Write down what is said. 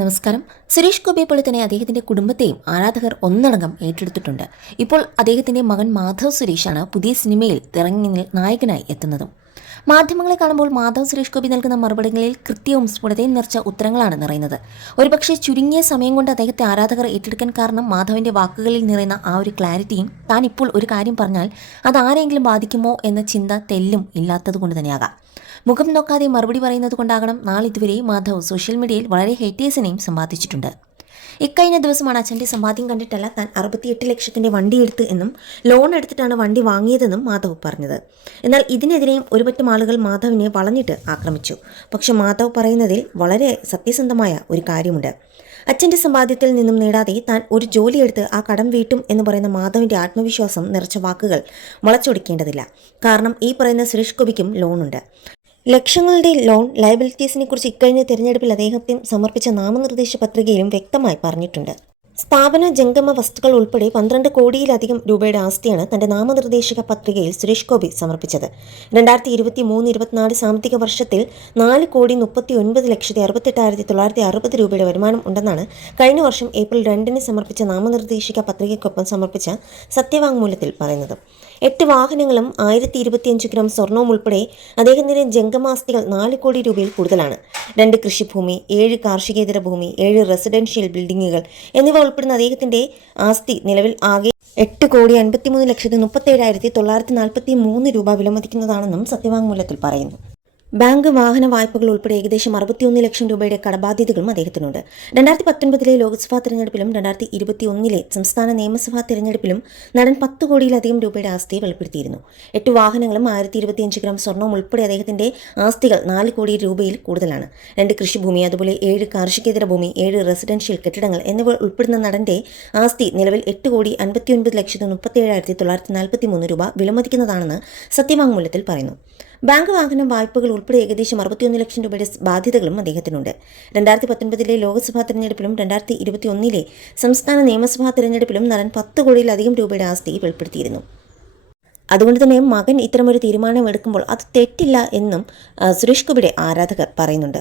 നമസ്കാരം. സുരേഷ് ഗോപിയെ പോലെ തന്നെ അദ്ദേഹത്തിന്റെ കുടുംബത്തെയും ആരാധകർ ഒന്നടങ്കം ഏറ്റെടുത്തിട്ടുണ്ട്. ഇപ്പോൾ അദ്ദേഹത്തിന്റെ മകൻ മാധവ് സുരേഷാണ് പുതിയ സിനിമയിൽ തിറങ്ങി നായകനായി എത്തുന്നതും. മാധ്യമങ്ങളെ കാണുമ്പോൾ മാധവ് സുരേഷ് ഗോപി നൽകുന്ന മറുപടികളിൽ കൃത്യവും സ്ഫുടതയും നിറച്ച ഉത്തരങ്ങളാണ് നിറയുന്നത്. ഒരുപക്ഷെ ചുരുങ്ങിയ സമയം കൊണ്ട് അദ്ദേഹത്തെ ആരാധകർ ഏറ്റെടുക്കാൻ കാരണം മാധവിന്റെ വാക്കുകളിൽ നിറയുന്ന ആ ഒരു ക്ലാരിറ്റിയും താൻ ഇപ്പോൾ ഒരു കാര്യം പറഞ്ഞാൽ അത് ആരെങ്കിലും ബാധിക്കുമോ എന്ന ചിന്ത തെല്ലും ഇല്ലാത്തതുകൊണ്ട് തന്നെയാകാം. മുഖം നോക്കാതെ മറുപടി പറയുന്നത് കൊണ്ടാകണം നാളിതുവരെ മാധവ് സോഷ്യൽ മീഡിയയിൽ വളരെ ഹേറ്റേഴ്സിനെയും സമ്പാദിച്ചിട്ടുണ്ട്. ഇക്കഴിഞ്ഞ ദിവസമാണ് അച്ഛൻ്റെ സമ്പാദ്യം കണ്ടിട്ടല്ല താൻ 68 ലക്ഷത്തിൻ്റെ വണ്ടി എടുത്ത് എന്നും ലോൺ എടുത്തിട്ടാണ് വണ്ടി വാങ്ങിയതെന്നും മാധവ് പറഞ്ഞത്. എന്നാൽ ഇതിനെതിരെയും ഒരുപറ്റം ആളുകൾ മാധവിനെ വളഞ്ഞിട്ട് ആക്രമിച്ചു. പക്ഷെ മാധവ് പറയുന്നതിൽ വളരെ സത്യസന്ധമായ ഒരു കാര്യമുണ്ട്. അച്ഛൻ്റെ സമ്പാദ്യത്തിൽ നിന്നും നേടാതെ താൻ ഒരു ജോലിയെടുത്ത് ആ കടം വീട്ടും എന്ന് പറയുന്ന മാധവിൻ്റെ ആത്മവിശ്വാസം നിറച്ച വാക്കുകൾ വളച്ചൊടിക്കേണ്ടതില്ല. കാരണം ഈ പറയുന്ന സുരേഷ് ഗോപിക്കും ലോണുണ്ട്. ലക്ഷങ്ങളുടെ ലോൺ ലയബിലിറ്റീസിനെ കുറിച്ച് ഇക്കഴിഞ്ഞ തിരഞ്ഞെടുപ്പിൽ അദ്ദേഹത്തിന് സമർപ്പിച്ച നാമനിർദ്ദേശ പത്രികയിലും വ്യക്തമായി പറഞ്ഞിട്ടുണ്ട്. സ്ഥാപന ജംഗമ വസ്തുക്കൾ ഉൾപ്പെടെ 12 കോടിയിലധികം രൂപയുടെ ആസ്തിയാണ് തന്റെ നാമനിർദ്ദേശക പത്രികയിൽ സുരേഷ് ഗോപി സമർപ്പിച്ചത്. 2023-24 സാമ്പത്തിക വർഷത്തിൽ 4,39,68,960 രൂപയുടെ വരുമാനം ഉണ്ടെന്നാണ് കഴിഞ്ഞ വർഷം ഏപ്രിൽ 2 സമർപ്പിച്ച നാമനിർദ്ദേശക പത്രികയ്ക്കൊപ്പം സമർപ്പിച്ച സത്യവാങ്മൂലത്തിൽ പറയുന്നത്. 8 വാഹനങ്ങളും 1025 ഗ്രാം സ്വർണവും ഉൾപ്പെടെ അദ്ദേഹത്തിന്റെ ജംഗമാസ്തികൾ 4 കോടി രൂപയിൽ കൂടുതലാണ്. 2 കൃഷിഭൂമി, 7 കാർഷികേതര ഭൂമി, 7 റെസിഡൻഷ്യൽ ബിൽഡിംഗുകൾ എന്നിവ ഉൾപ്പെടുന്ന അദ്ദേഹത്തിന്റെ ആസ്തി നിലവിൽ ആകെ 8,53,37,943 രൂപ വിലമതിക്കുന്നതാണെന്നും സത്യവാങ്മൂലത്തിൽ പറയുന്നു. ബാങ്ക് വാഹന വായ്പകൾ ഉൾപ്പെടെ ഏകദേശം 61 ലക്ഷം രൂപയുടെ കടബാധ്യതകളും അദ്ദേഹത്തിനുണ്ട്. 2019 ലോക്സഭാ തിരഞ്ഞെടുപ്പിലും 2021 സംസ്ഥാന നിയമസഭാ തിരഞ്ഞെടുപ്പിലും നടൻ 10 കോടിയിലധികം രൂപയുടെ ആസ്തിയെ വെളിപ്പെടുത്തിയിരുന്നു. 8 വാഹനങ്ങളും 1025 ഗ്രാം സ്വർണവും ഉൾപ്പെടെ അദ്ദേഹത്തിന്റെ ആസ്തികൾ 4 കോടി രൂപയിൽ കൂടുതലാണ്. 2 കൃഷിഭൂമി, അതുപോലെ 7 കാർഷികേതര ഭൂമി, 7 റെസിഡൻഷ്യൽ കെട്ടിടങ്ങൾ എന്നിവ ഉൾപ്പെടുന്ന നടന്റെ ആസ്തി നിലവിൽ 8,59,37,943 രൂപ വിലമതിക്കുന്നതാണെന്ന് സത്യവാങ്മൂലത്തിൽ പറയുന്നു. ബാങ്ക് വാഹന വായ്പകൾ ഉൾപ്പെടെ ഏകദേശം 61 ലക്ഷം രൂപയുടെ ബാധ്യതകളും അദ്ദേഹത്തിനുണ്ട്. 2019 ലോക്സഭാ തിരഞ്ഞെടുപ്പിലും 2021 സംസ്ഥാന നിയമസഭാ തിരഞ്ഞെടുപ്പിലും നടൻ 10 കോടിയിലധികം രൂപയുടെ ആസ്തി വെളിപ്പെടുത്തിയിരുന്നു. അതുകൊണ്ട് തന്നെ മകൻ ഇത്തരമൊരു തീരുമാനം എടുക്കുമ്പോൾ അത് തെറ്റില്ല എന്നും സുരേഷ് ഗോപിയുടെ ആരാധകർ പറയുന്നുണ്ട്.